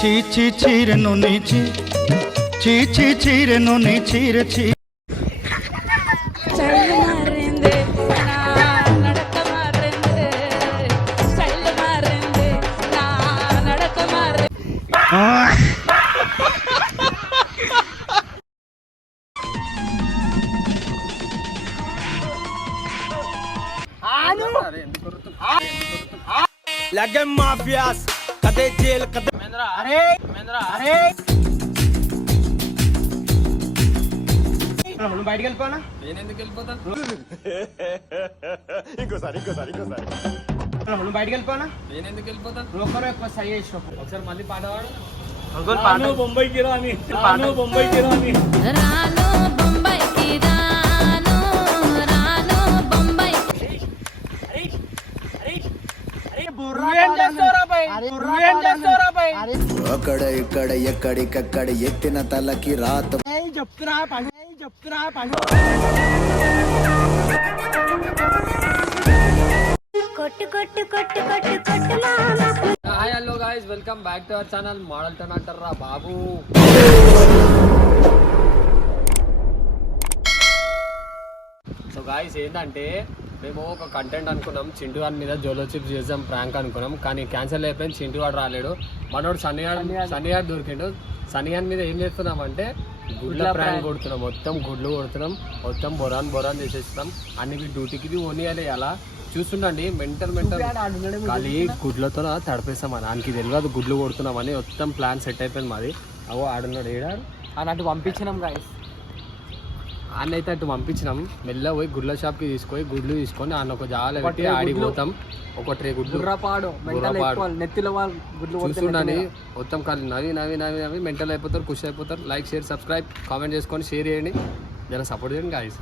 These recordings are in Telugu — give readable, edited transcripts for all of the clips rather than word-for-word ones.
చీచి చీరెను నీచి చీచి చీరెను నీ చీర చీ लगे माफियास कदे जेल कदे महेंद्र अरे మనం బయటికి వెళ్ళిపోనా నేను ఎందుకు వెళ్ళిపోతా ఇంకోసారి మనం బయటికి వెళ్ళిపోనా నేను ఎందుకు వెళ్ళిపోతా ఒకరు ఎక్కువ సై చేసినాం ఒకసారి మళ్ళీ పాట పాడు అంకుల్ పాట బొంబాయికి రాని రాను బొంబాయికి రాని రాను బొంబాయికి రాను రాను బొంబాయికి అక్కడ ఇక్కడ ఎక్కడికక్కడ ఎత్తిన తలకి రాత చెప్తున్నా hi hello guys welcome back to our channel model turn అంటారా బాబు. సో గాయస్ ఏంటంటే మేము ఒక కంటెంట్ అనుకున్నాం, చింటూ గారి మీద జోలో చిప్స్ చేద్దాం ప్రాంక్ అనుకున్నాం, కానీ క్యాన్సిల్ అయిపోయింది. చింటూ గారు రాలేడు, మనోడు సన్నీ గారు దొరికిండు. సన్నీ గారి మీద ఏం చేస్తున్నాం అంటే గుడ్ల ప్రాంక్ కొడుతున్నాం, మొత్తం గుడ్లు కొడుతున్నాం, మొత్తం బొరాన్ చేసేస్తున్నాం. అన్ని డ్యూటీకి ఓనియాలి అలా చూస్తుండండి. మెంటల్ ఖాళీ గుడ్లతో తడిపేస్తాం అని దానికి తెలియదు గుడ్లు కొడుతున్నామని. మొత్తం ప్లాన్ సెట్ అయిపోయింది మాది. అవో ఆడున్నాడు ఏడాడు అన్నట్టు పంపించినాం గాయస్. అన్నైతే అటు పంపించినాం. మెల్ల పోయి గుడ్ల షాప్కి గుడ్లు తీసుకొని అన్న ఒక జాల పెట్టి ఆడిపోతాం. ఒక ట్రే గుడ్లు చూస్తుండని మొత్తం ఖాళీ నవ్వి మెంటల్ అయిపోతారు, ఖుషి అయిపోతారు. లైక్ షేర్ సబ్స్క్రైబ్ కామెంట్ చేసుకొని షేర్ చేయండి, జర సపోర్ట్ చేయండి గాయస్.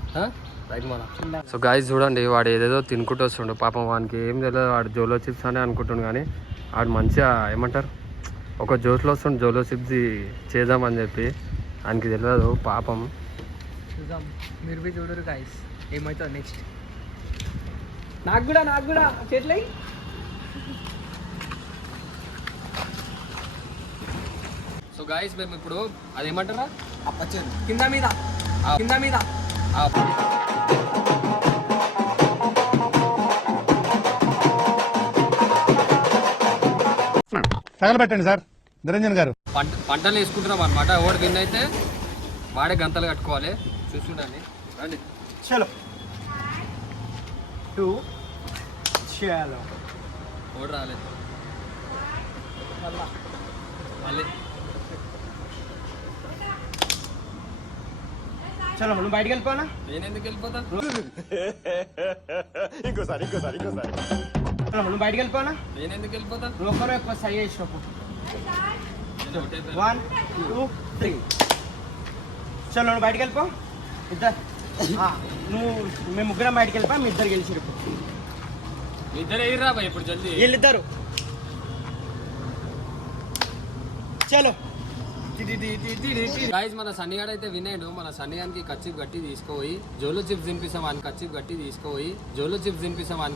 రైట్ మన సో గాయస్ చూడండి, వాడు ఏదేదో తినుకుంటూ వస్తుండు. పాపం వానికి ఏం తెలియదు, వాడు జోలో చిప్స్ అనే అనుకుంటుండు, కానీ వాడు మంచిగా ఏమంటారు ఒక జోస్లో వస్తుండు జోలో చిప్స్ చేద్దామని చెప్పి. ఆయనకి తెలియదు పాపం. చూద్దాం, మీరు పోయి చూడరు గాయస్ ఏమవుతుంది నెక్స్ట్. నాకు కూడా చేతులై. సో గాయస్ మేము ఇప్పుడు అదేమంటారా కింద మీద తగలబెట్టండి సార్ నిరంజన్ గారు. పంటలు వేసుకుంటున్నాం అనమాట. ఓడి విన్ అయితే వాడే గంతలు కట్టుకోవాలి. చూసుకుంటాండి రండి. చలో ఓడి రాలేదు మళ్ళీ. చలో మనం బయటికి వెళ్ళిపోనా నేను ఎందుకు వెళ్ళిపోతా ఇంకోసారి మనం బయటికి వెళ్ళిపోనా నేను ఎందుకు వెళ్ళిపోతా ఒకరు ఎక్కువ సై చేసినప్పుడు 1 2 3 చలో నువ్వు బయటికి వెళ్ళిపో. మేము ముగ్గురం బయటికి వెళ్ళిపో, మీ ఇద్దరు గెలిచిరు. ఇద్దరు ఎయిర్రా బాయ్ ఇప్పుడు జల్దీ వీళ్ళిద్దరు. చలో గాయస్ మన సన్నిగాడు అయితే విన్నాడు. మన సన్నిగానికి కచ్చిప్ గట్టి తీసుకోపోయి జోలో చిప్స్ తినిపిస్తాం అని కచ్చిప్ గట్టి తీసుకోపోయి జోలో చిప్స్ తినిపిస్తాం అని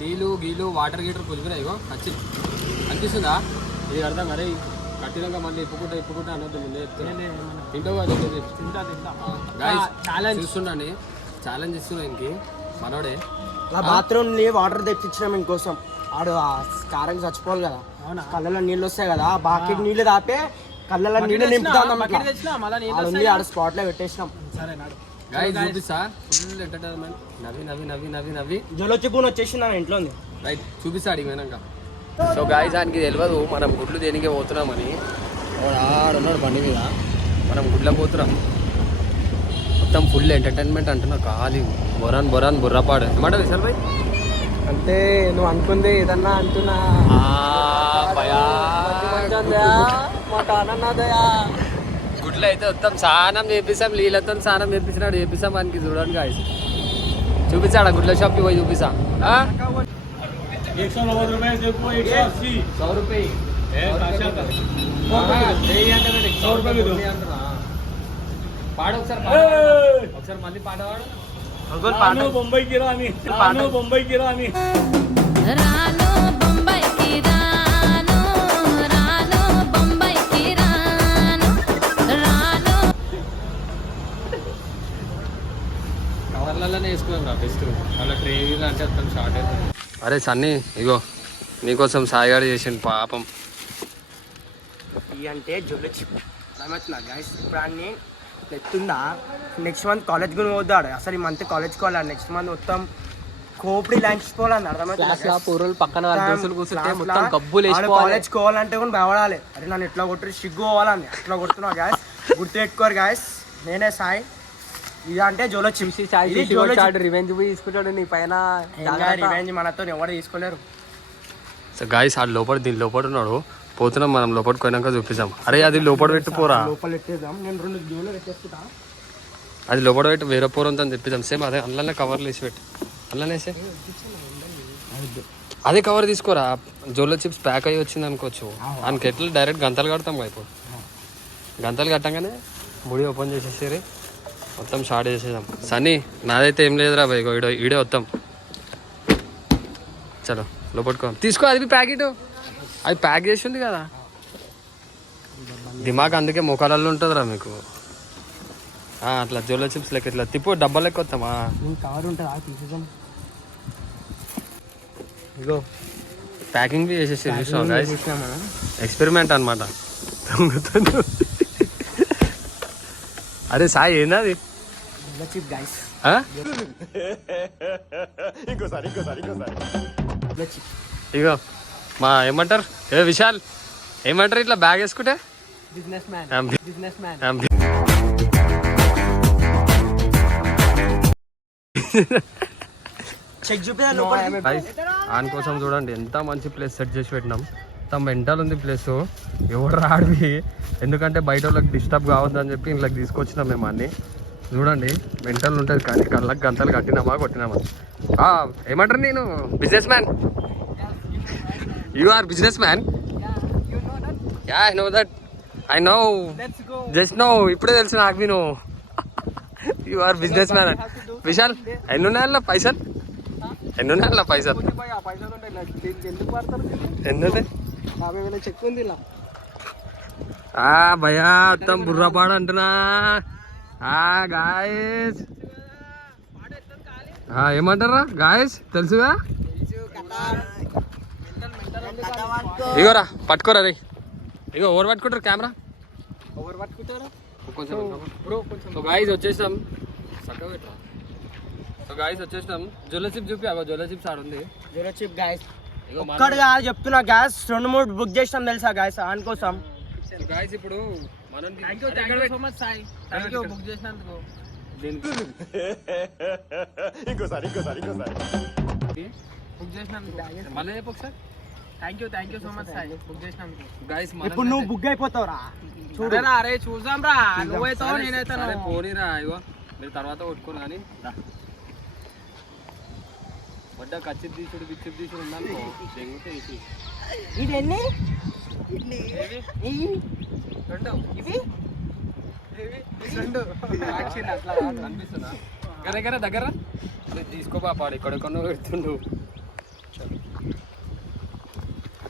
నీళ్ళు గీలు వాటర్ గీటర్ కుదిరినాయి. ఇగో కచ్చి అనిపిస్తుందా ఇది అర్థం మరే కట్టినాక మళ్ళీ ఇప్పుకుంటా అనొద్దు ముందే చెప్తావు. చూస్తుండండి ఛాలెంజ్ ఇస్తున్నా ఇంకి మనోడే బాత్రూమ్ వాటర్ తెప్పించినాం ఇంకోసం. ఆడు కారం చచ్చిపోవాలి కదా, కళ్ళలో నీళ్ళు వస్తాయి కదా, బాకెట్ నీళ్ళు తాపే కళ్ళలో నీళ్ళు నింపుతాం. ఆడ స్పాట్ లో పెట్టేసినాం. చూపిస్తా ఫుల్ ఎంటర్టైన్మెంట్. నవ్వి జలో చిప్పుని వచ్చేసింది ఇంట్లో రైట్ చూపిస్తా అడిగినాక. సో గాయస్ ఆయనకి తెలియదు మనం గుడ్లు దేనికే పోతున్నామని. ఆడున్నాడు బండి మీద, మనం గుడ్లకు పోతున్నాం. మొత్తం ఫుల్ ఎంటర్టైన్మెంట్ అంటున్నా. ఖాళీ బొరాన్ బుర్రపాడు ఏమంటారు విశాల్ భాయ్? అంటే నువ్వు అనుకుంది ఏదన్నా అంటున్నా. గుడ్లు అయితే మొత్తం స్నానం చేపిస్తాం, నీళ్ళతో స్నానం చేపిస్తున్నాడు. చేపిస్తాం మనకి చూడండి గాయస్. చూపించాడా గుడ్ల షాప్కి పోయి చూపిస్తా. 190 रुपये 100 रुपये పాడు ఒకసారి మళ్ళీ పాట పాడు. అంకుల్ పాట బొంబాయికి రాని బొంబాయికి రాని రాను బొంబాయికి రాను రాను బొంబాయికి రాను రాను కవర్లలోనే వేసుకున్నాం రా బెస్ట్ అలా ట్రైన్ అంటే అర్థం షార్ట్ అవుతుంది. అరే సన్నీ ఇగో నీకోసం సాయిగాడు చేసిండు పాపం. ఈ అంటే జ్యువెలరీ అర్థమవుతుందా గైస్ ఇప్పుడు అన్ని ఎత్తుందా నెక్స్ట్ మంత్ కాలేజ్ కూడా పోతాడు అసలు ఈ మంత్ కాలేజ్కి వెళ్ళాలి నెక్స్ట్ మంత్ మొత్తం కోపిడి లంచ్ పోవాలని కాలేజ్ పోవాలంటే కూడా భయపడాలి అరే నన్ను ఎట్లా కొట్టు సిగ్గు పోవాలని ఎట్లా కొడుతున్నావు గ్యాస్ గుర్తు పెట్టుకోరు గ్యాస్ నేనే సాయి ఇది అంటే జోలో చిమ్సి రివెంజ్ తీసుకుంటాడు నీ పైన రివెంజ్ మనతో ఎవరు తీసుకోలేరు. సో గాయస్ ఆడు లోపల దీని లోపల ఉన్నాడు, పోతున్నాం మనం లోపలికి పోయినాక చూపిస్తాం. అరే అది లోపల పెట్టిపోరా, లోపల పెట్టేద్దాం నేను 2 జోలో పెట్టేస్తా అది లోపల పెట్టి వేరే పోరంతో తెప్పిద్దాం. సేమ్ అదే అందులోనే కవర్లు వేసి పెట్టి అందులోనే వేసే అదే కవర్ తీసుకోరా. జోలో చిప్స్ ప్యాక్ అయ్యి వచ్చింది అనుకోవచ్చు. దానికి ఎట్లా డైరెక్ట్ గంతలు కడతాం కదా. ఇప్పుడు గంతలు కట్టంగానే ముడి ఓపెన్ చేసేసి మొత్తం స్టార్ట్ చేసేద్దాం. సన్నీ నాదైతే ఏం లేదురా బాయ్, ఈడే వస్తాం. చలో లోపట్టుకో తీసుకో, అది ప్యాకెట్ అది ప్యాక్ చేసి ఉంది కదా. దిమాగ్ అందుకే మొక్కలలో ఉంటుందిరా మీకు. అట్లా జోలో చిప్స్ లెక్క ఇట్లా తిప్పు డబ్బా లెక్క వస్తామా. కవర్ ఉంటుందా తీసేద్దాం. ఇగో ప్యాకింగ్ చేసేసి ఎక్స్పెరిమెంట్ అనమాట. అరే సాయి ఏంది చిప్ గైస్ ఇగో మా ఏమంటారు ఏ విశాల్ ఏమంటారు ఇట్లా బ్యాగ్ వేసుకుంటే బిజినెస్ మ్యాన్ చెక్ చూపిదా ఆయన కోసం చూడండి ఎంత మంచి ప్లేస్ సెట్ చేసి పెట్టినాం. మొత్తం మెంటల్ ఉంది ప్లేస్, ఎవరు రాడివి. ఎందుకంటే బయట వాళ్ళకి డిస్టర్బ్ కావద్దని చెప్పి ఇంట్లోకి తీసుకొచ్చినాం మేము అన్ని. చూడండి మెంటల్ ఉంటుంది కానీ కళ్ళకి గంటలు కట్టినామా కొట్టినామా. ఏమంటారు నేను businessman, you are businessman. Yeah I know that, I know just now, ఇప్పుడే తెలుసు నాకు. నేను you are businessman. Vishal ఎన్ని ఉన్నాయా పైసలు, ఎన్ని ఉన్నాయా పైసలు ఎన్ని చెక్ ఉంది ఇలా భయా మొత్తం బుర్రపాడు అంటున్నా. గాయస్ ఏమంటారా గాయస్ తెలుసుగా. ఇగోరా పట్టుకోరా రే, ఇగో ఓవర్ పట్టుకుంటారు కెమెరా కొంచెం. సో గాయస్ వచ్చేసాం, సో గాయస్ వచ్చేసాం. జోలో చిప్ చూపి అగో జోలో చిప్స్ ఆడుంది. జోలో చిప్ గైస్ ఒక్కడు కాదు చెప్తున్నా గ్యాస్ 2-3 బుక్ చేసినాం తెలుసా గాయస్ ఆన్ కోసం. గాయస్ ఇప్పుడు మనం సో మచ్ సాయి, బుక్ చేసినందుకు. ఇంకోసారి బుక్ చేసినందుకు మళ్ళీ చెప్పు ఒకసారి. Thank you so much Sai, book చేసినందుకు. గాయస్ ఇప్పుడు నువ్వు బుక్ అయిపోతావురా చూడరా. అరే చూసాం రా, నువ్వైతావు నేనైతాను. పోనీరా ఇగో మీరు తర్వాత కొట్టుకోను కానీ వడ్డ కచ్చి తీసుడు బిచ్చి తీసుడు ఉందనుకో దెంగితే ఇది. ఇవన్నీ అనిపిస్తుందా దగ్గర తీసుకో పాపాడు ఇక్కడ పెడుతుండు.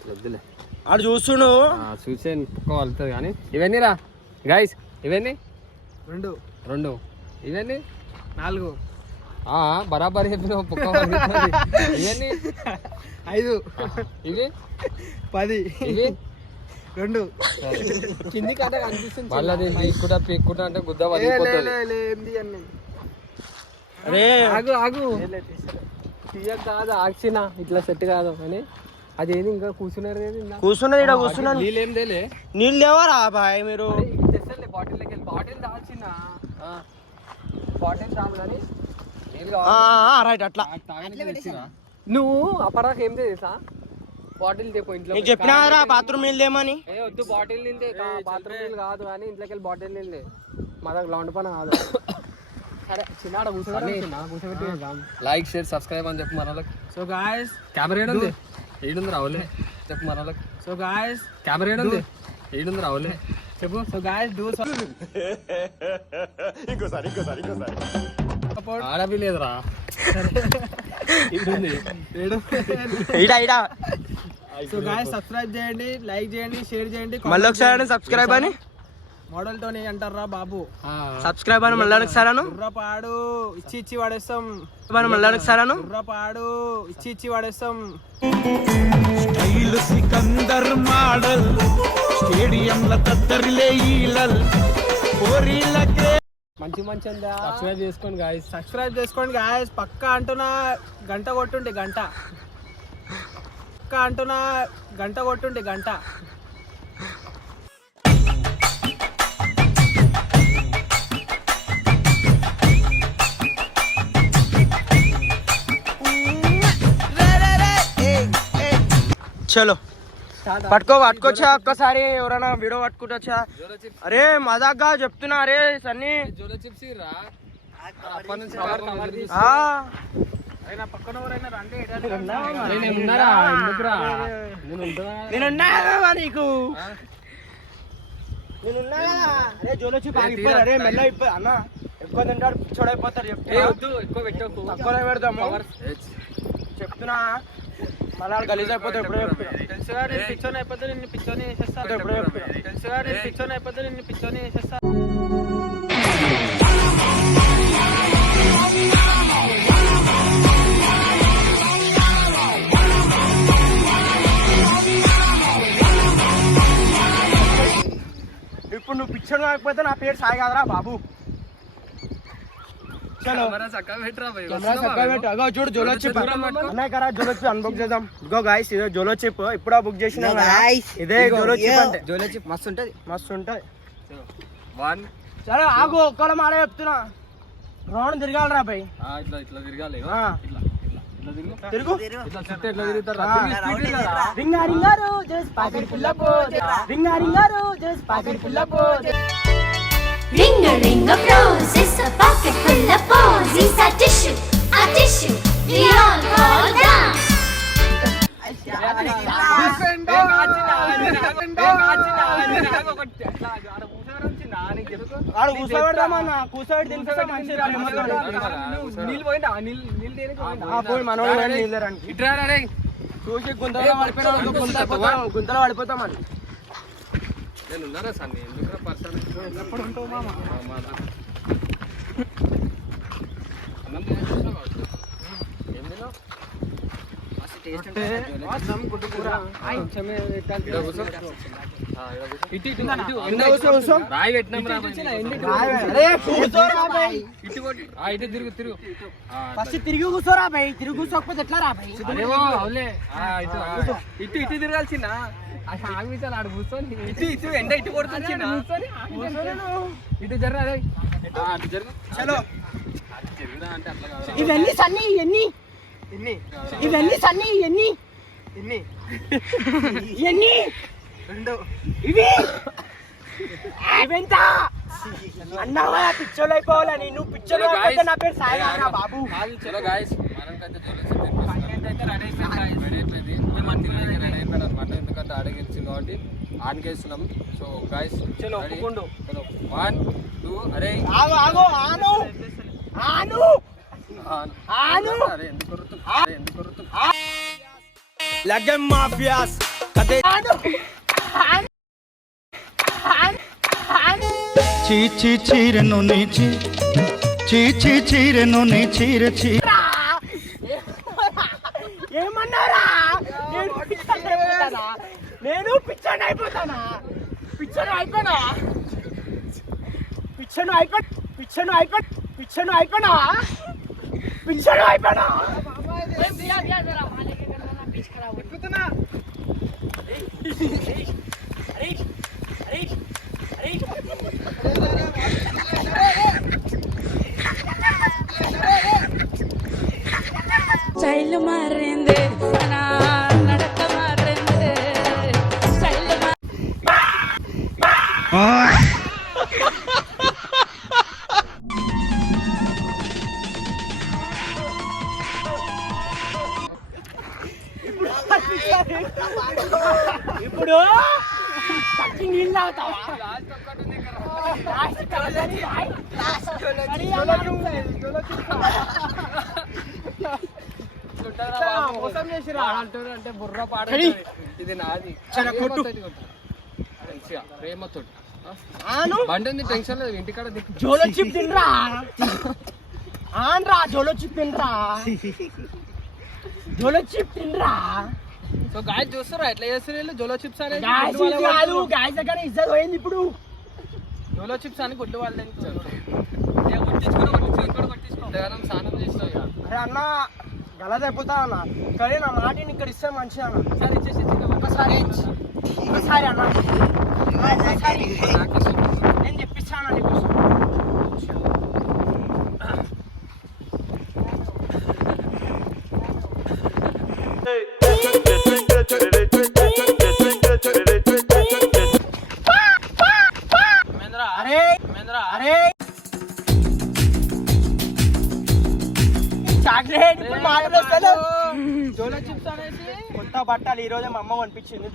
వద్దులే ఆడు చూస్తుండు చూసే వెళ్తుంది కానీ. ఇవన్నీ రా గాయస్, ఇవన్నీ 2 ఇవన్నీ 4 బరాబర్ చెప్పిన ఇవన్నీ 5 ఇవి 10 ఇవి 2 కింది కట్ట కనిపిస్తుంది. మళ్ళీ పీక్కుంటా అంటే గుద్ద పడిపోతుంది. అరే ఆగు తీయక కాదు ఆక్సినా ఇట్లా సెట్ కాదు అని అదేది ఇంకా కూర్చున్నారు కూర్చున్నది ఇక్కడ కూర్చున్నాను. నీళ్ళేం తేలే, నీళ్ళు లేవారా బాయ్ మీరు. బాటిల్ దాల్చిన బాటిల్ చాలు కానీ రైట్ అట్లా నువ్వు అప్పటిదాకా ఏం తెలుసా, బాటిల్ తెపో ఇంట్లో. నీకు చెప్పినా బాత్రూమ్ నీళ్ళు ఏమని. వద్దు బాటిల్ నిందే, బాత్రూమ్ నీళ్ళు కాదు కానీ ఇంట్లోకి వెళ్ళి బాటిల్ నీళ్ళే. మా దగ్గర గ్రౌండ్ పని కాదు. సరే చిన్న కూర్చోబెట్టి లైక్ షేర్ సబ్స్క్రైబ్ అని చెప్పు మన వాళ్ళకి. సో గాయస్ కెమెరా ఏడుంది ఏడుంది రావులే చెప్పు మన వాళ్ళకి. సో గాయస్ కెమెరా ఏడుంది ఏడుంది రావులే చెప్పు. సో గాయస్ డూ సపోర్ట్ ఆడవి లేదురా ఇడా సో గాయ్స్ సబ్స్క్రైబ్ చేయండి, లైక్ చేయండి, షేర్ చేయండి. మళ్ళీ ఒకసారి సబ్స్క్రైబ్ అని మోడల్ టోనీ అంటారా బాబు? సబ్స్క్రైబ్ అని మళ్ళీ ఒకసారి గుర్రపాడు ఇచ్చి పడేస్తాం. మళ్ళీ ఒకసారి గుర్రపాడు ఇచ్చి పడేస్తాం. స్టైల్ సికందర్ మోడల్ స్టేడియంల తత్తరిలే ఈలల్ పోరీలకే మంచి మంచి సబ్స్క్రైబ్ చేసుకోండి గాయ్స్. సబ్స్క్రైబ్ చేసుకోండి గాయస్. పక్కా అంటున్నా గంట కొట్టుండి గంట. పక్కా అంటున్నా గంట కొట్టుండి గంట. చలో పట్టుకోవచ్చా ఒక్కసారి ఎవరైనా వీడియో పట్టుకుంటా? అరే మజాక్గా చెప్తున్నా. అరే సన్నీ జోలో చిప్స్ రా అయినా పక్కన ఎవరైనా రండి. నేనున్నా కదా నీకు, నేనున్నా కదా. అరే జోలో చిప్ ఇప్పారు. అరే మెల్ల ఇప్పారు అన్న. ఎక్కువ తింటాడు పిచ్చోడైపోతారు. ఎక్కువ పెట్టకు, తక్కువ పెడతాము చెప్తున్నా. మళ్ళీ గలీజ్ అయిపోతే ఎప్పుడో తెలుసుగా నేను పిచ్చోని అయిపోతే నిన్ను పిచ్చోని వేసేస్తా. తెలుసుగా నేను పిచ్చోని అయిపోతే నిన్ను పిచ్చోని వేసేస్తా. ఇప్పుడు నువ్వు పిచ్చోని అయిపోతే నా పేరు సాయి కాదురా బాబు. చలో చూడు జోలో చిప్ అన్నాయి కదా. జోలో చిప్ అన్బుక్ చేద్దాం. ఇగో గాయస్ ఇదే జోలో చిప్. ఇప్పుడు బుక్ చేసిన ఇదే జోలో చిప్ అంటే. జోలో చిప్ మస్తు ఉంటది, మస్తు ఉంటది. 1 సరే ఆగు ఒక్కళ్ళ మాట చెప్తున్నా. రౌండ్ తిరగాలరా భయ్. ఇట్లా తిరగాలి. తిరుగు ఇట్లా చుట్టూ ఎట్లా తిరుగుతారా? రింగా రింగారు జస్ట్ పాకెట్ ఫుల్ అప్. రింగా రింగారు just pocket full up. Ring a rose, it's a pocket full of balls. It's a tissue, we all fall down. కూర్చోబెట్టి తినిపిస్తే మంచిది. నీళ్ళు పోయిందా? నీళ్ళు దేనికి పోయిందా? పోయి మనోడు నీళ్ళరానికి చూసి గుంతలో పడిపోతామని. నేను ఉన్నారా సన్ని? ఎందుకు పర్సన్ ఎప్పుడు ఉంటావు మామ? రాయి పెట్టినాం రా. ఇటు తిరుగు తిరుగు. ఫస్ట్ తిరిగి కూర్చోరా భయ్. తిరిగి కూర్చోకపోతే ఎట్లా రా భయ్? ఇటు ఇటు తిరగాల్సిన ఆడు కూర్చొని ఇటు ఎండ ఇటు కొడుతుంది. ఇటు జర్రా అటు జరుగు. చలో జరుగుదా అంటే అట్లా కాదు. ఇవన్నీ సన్నీ ఇవన్నీ ఇవన్నీ సన్నీ ఇవన్నీ ఇవన్నీ ఇవి ఇవెంత అన్నావా పిచ్చోలు అయిపోవాలని. నువ్వు పిచ్చోలు అయిపోతే నా పేరు సాయి కాదురా బాబు. చలో గాయస్ మనకైతే రెడీ అయిపోయింది. మన తిరిగి రెడీ అయిపోయాడు అనమాట. ఎందుకంటే అడిగిచ్చింది కాబట్టి ఆన్కేస్తున్నాం. సో గాయస్ చలో ఒప్పుకుండు. 1 2 అరే ఆగు ఆగు ఆను ఆను ఆను అరే ఎందుకు కొరుతు ఎందుకు కొరుతు లగం మాఫియాస్ కదే చీచి చీరెను నీచి చీచి చీరెను నీ చీర చీర. ఏమన్నారా? నేను పిచ్చని అయిపోతానా? పిచ్చను అయిపోయినా? పిచ్చను అయిపోయి పిచ్చను అయిపోయి పిచ్చను అయిపోయినా? పిచ్చను అయిపోయినా? స్టైల్ మారింది నా నడక మారింది స్టైల్ ఇప్పుడు నీళ్ళు తాగుతావా? మోసం చేసిరా అంటే బుర్ర పాడ ఇది నాది ప్రేమతో బండి టెన్షన్ లేదు ఇంటికాడ జోలో చిప్ తినరా ఆన్రా జోలో చిప్ తినరా జోలో చిప్ తినరా సో గాయస్ చూస్తారా ఎట్లా చేస్తారు వీళ్ళు జోలో చిప్స్ అనేది గాయస్ దగ్గర ఇజ్జత్ పోయింది ఇప్పుడు జోలో చిప్స్ అని గుడ్డు వాళ్ళు స్నానం చేస్తావు ఇక. అరే అన్న గలత అయిపోతా అన్న కానీ నా మాటిని ఇక్కడ ఇస్తే మంచిది అన్న ఒకసారి ఇచ్చేసి ఒకసారి అన్న ఒకసారి నేను తెప్పిస్తాను నీకోసం అరే అరే చాక్లెట్ ఇప్పుడు మాట్లాడేస్తాను జోలో చిప్స్ అనేసి కొత్త బట్టలు ఈ రోజే మా అమ్మ కనిపించింది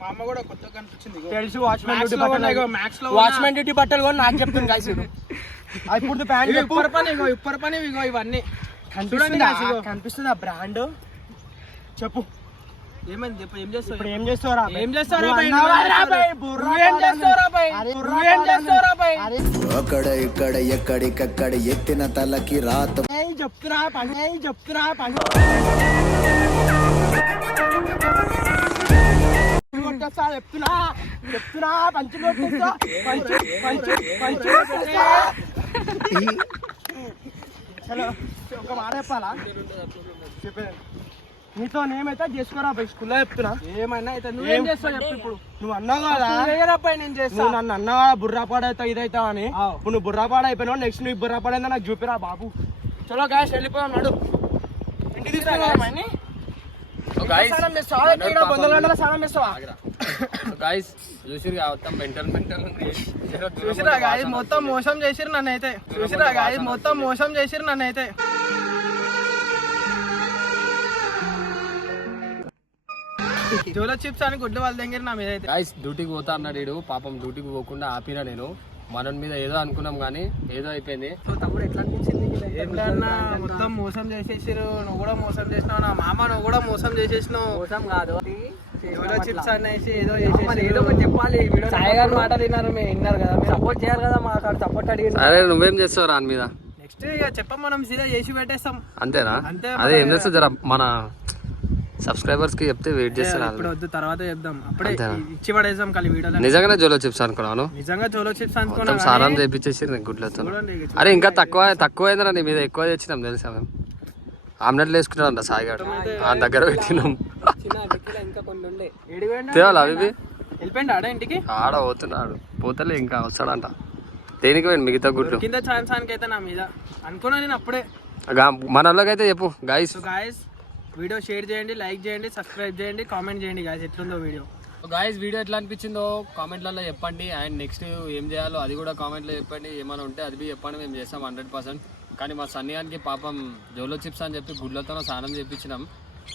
మా అమ్మ కూడా కొత్తగా కనిపించింది తెలుసు వాచ్మెన్ Max డ్యూటీ లో బట్టలు ఉన్నాయి, Max లో వాచ్మెన్ డ్యూటీ బట్టలు కూడా నాకు చెప్తుంది గాయస్ ఇప్పుడు ప్యాంట్ ఇప్పటి పని ఇగో ఇవన్నీ కనిపిస్తుందా బ్రాండ్ చెప్పు ఏమైంది చెప్పు ఏం చేస్తావు ఇప్పుడు ఏం చేస్తావురా ఏం చేస్తావురా నువ్వు బై? అన్నావురా బై, బుర్రా నువ్వేం చేస్తావురా బై? అరే నువ్వేం చేస్తావురా బై? అక్కడ ఇక్కడ ఎక్కడికక్కడ ఎత్తిన తలకి రాత ఏయ్ చెప్తున్నా పని కొట్టేస్తా చెప్తున్నా పంచి కొట్టేస్తా పంచి కొట్టేస్తా చలో ఒక మాట చెప్పాలా చెప్పేది నీతో ఏమైతే చేసుకోరా బై స్కూల్లో చెప్తున్నా ఏమైనా అయితే నువ్వేం చేస్తావు చెప్పు ఇప్పుడు నువ్వు అన్నావు కదా వేయరాపై నేను చేస్తా నువ్వు నన్ను అన్నావా బుర్రాపాడైతావు ఇదైతావు అని ఇప్పుడు నువ్వు బుర్రాపాడ అయిపోయినావు నెక్స్ట్ నువ్వు బుర్రాపాడైందా నాకు చూపిరా బాబు చలో గాయస్ వెళ్ళిపోయాం నడు ఇంటికి తీసుకురా స్నానం చేస్తావా గాయస్ చూసిరు మొత్తం మెంటల్ చూసిరా గాయస్ మొత్తం మోసం చేసిరు నన్నైతే జోలో చిప్స్ అని గుడ్డు వాళ్ళ దగ్గర నా మీద అయితే గాయస్ డ్యూటీకి పోతా అన్నాడు వీడు పాపం డ్యూటీకి పోకుండా ఆపినా నేను మన మీద ఏదో అనుకున్నాం కానీ ఏదో అయిపోయింది. సో తమ్ముడు ఎట్లా అనిపించింది మొత్తం మోసం చేసేసారు నువ్వు కూడా మోసం చేసినావు నా మామ నువ్వు కూడా మోసం చేసేసినావు మోసం కాదు జోలో చిప్స్ అనేసి ఏదో ఏదో చెప్పాలి సాయి గారి మాట విన్నారు మేము విన్నారు కదా సపోర్ట్ చేయాలి కదా మా కాడ సపోర్ట్ అడిగి అరే నువ్వేం చేస్తావు రాని మీద నెక్స్ట్ ఇక చెప్పం మనం సీదా చేసి పెట్టేస్తాం అంతేనా? అంతే అదే ఏం చేస్తా జర మన సబ్స్క్రైబర్స్ కి చెప్తే వెయిట్ చేస్తారు. ఇప్పుడు వద్దు తర్వాత చెప్దాం అప్పుడే అంతేనా? ఇచ్చి పడేసాం కలిసి వీడియోలో నిజంగానే జోలో చిప్స్ అనుకున్నాను. నిజంగా జోలో చిప్స్ మొత్తం అనుకున్నాం సారం చేపించేసి నేను గుడ్లతో. చూడండి ఇక అరే ఇంకా తక్కువైందిరా నీ మీద ఎక్కువ తెచ్చినాం తెలుసా మేము. ఆమ్లెట్లు వేసుకుంటాం సాయిగాడు ఆ దగ్గర పెట్టినాం. ఇంకా కొన్ని ఉండే తేవాలా అవి వెళ్ళిపోయింది ఆడ ఇంటికి ఆడ పోతున్నాడు పోతలే ఇంకా వస్తాడంట. దేనికి పోయింది మిగతా గుడ్లు కింద ఛాన్స్ అయితే నా మీద అనుకున్నా నేను అప్పుడే. మన వాళ్ళకైతే చెప్పు guys. So guys video share చేయండి, లైక్ చేయండి, సబ్స్క్రైబ్ చేయండి, కామెంట్ చేయండి గాయస్ ఎట్లుందో వీడియో. గాయస్ వీడియో ఎట్లా అనిపించిందో కామెంట్లలో చెప్పండి. అండ్ నెక్స్ట్ ఏం చేయాలో అది కూడా కామెంట్లో చెప్పండి. ఏమైనా ఉంటే అది చెప్పండి, మేము చేస్తాం 100%. కానీ మా సన్నియానికి పాపం జోలో చిప్స్ అని చెప్పి గుడ్లతో స్నానం చేయించినాం.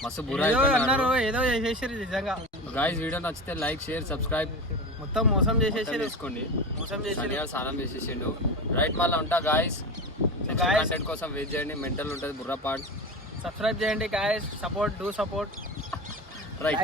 మస్తు బుర్రా అన్నారు ఏదో చేసేసారు నిజంగా. గాయస్ వీడియో నచ్చితే లైక్ షేర్ సబ్స్క్రైబ్ మొత్తం మోసం చేసేసారు చేసుకోండి. మోసం చేసి స్నానం చేసేసిండు రైట్. మళ్ళీ ఉంటా గాయస్. కంటెంట్ కోసం వెయిట్ చేయండి. మెంటల్ ఉంటుంది బుర్రా పార్ట్. సబ్స్క్రైబ్ చేయండి గాయస్, సపోర్ట్ రైట్.